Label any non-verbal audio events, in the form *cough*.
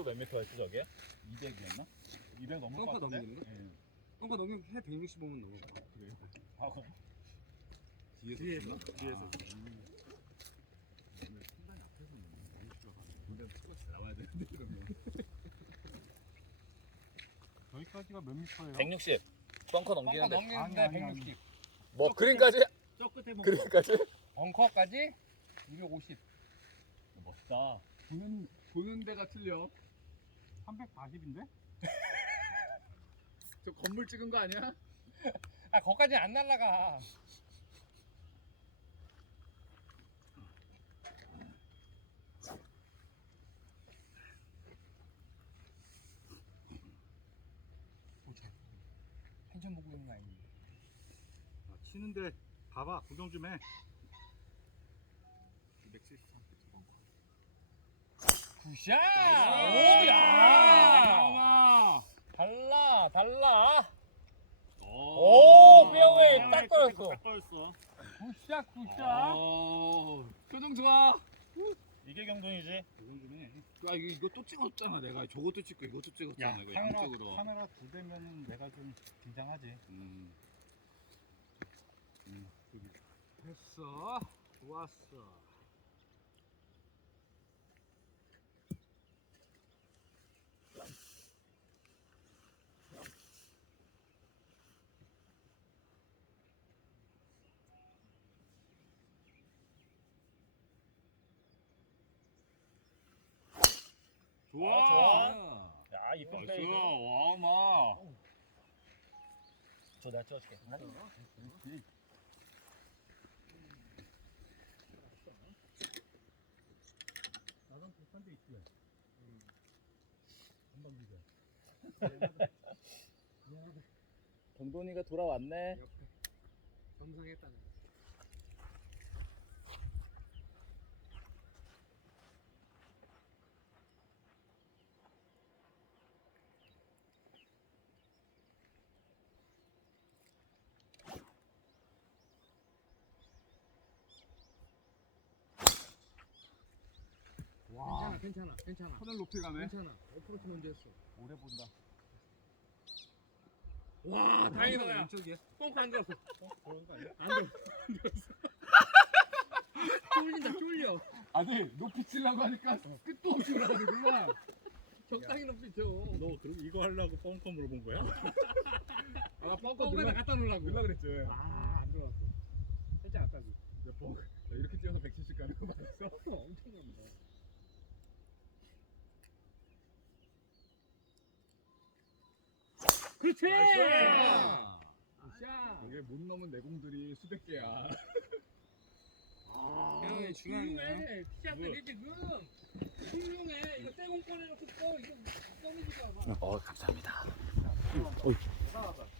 키로 몇 미터였지 저게? 200이었나? 200 넘을 것 벙커 같은데? 넘기는 예. 벙커 넘기면 해 165면 넘어. 그래요? 아 그럼 뒤에서 뒤에서? 뒤에서. 아, 음. 오늘 상당히 앞에서 많이 들어가네. 근데 스쿼트 나와야 되는데 그러면. 여기까지가 몇 미터예요? 160. 벙커 넘기는데. 아니, 넘기는데 아니, 아니. 160. 뭐 그린까지? 저 끝에 보면 그린까지? 벙커까지 250. 멋있다. 보는 보는 데가 틀려. 340인데? *laughs* 저 건물 찍은 거 아니야? 아 거기까지 안 날라가. 펜션 보고 있는 거 아니니? 아, 치는데 봐봐 구경 좀 해. 273 벙커. 굿샷! 오 야! 오야! 달라. 오, 오 페어웨이 딱 떨어졌어. 딱 떨었어. 굿샷 굿샷! 오, 표정 좋아. 이게 경동이지. 야 이거 이거 또 찍었잖아 내가 저것도 찍고 이것도 찍었잖아 야 이거 카메라 양쪽으로. 카메라 두 대면은 내가 좀 긴장하지. 음. 음. 됐어. 좋았어. 좋아. 아, 좋아. 야 이쁜 나이스. 페이드. 와, 마. 저 내가 찍어줄게. 나랑 비슷한 데 있지. 한방 비교. 경돈이가 돌아왔네. 옆에 점상했다는. 와. 괜찮아, 괜찮아. 하늘 높이 가네. 괜찮아. 어프로치 먼저 했어. 오래 본다. 와, 다행이다. 왼쪽이야. 뻥커 안 들었어. 그런 거 아니야? 안 들었어. 안 들었어. *laughs* 쫄린다, 쫄려. 아니 높이 치려고 하니까 끝도 없이 올라가는구나. *laughs* 적당히 높이 쳐. 너 그럼 이거 하려고 *laughs* 뻥뻥 물어본 거야? 아, 뻥커에다 넣으려 갖다 놓으려고. 넣으려 그랬지. 아, 안 들어왔어. 살짝 아까지. 내 뻥. 나 이렇게 뛰어서 170 가는 거 봤어? 엄청 간다. 그렇지! 샷! 이게 못 넘은 내공들이 수백 개야. 아, 야. 훌륭해. 피자들이 지금 훌륭해. 이거 떼공 꺼내놓고 꺼. 이거 꺼내지도 않아. 어 감사합니다.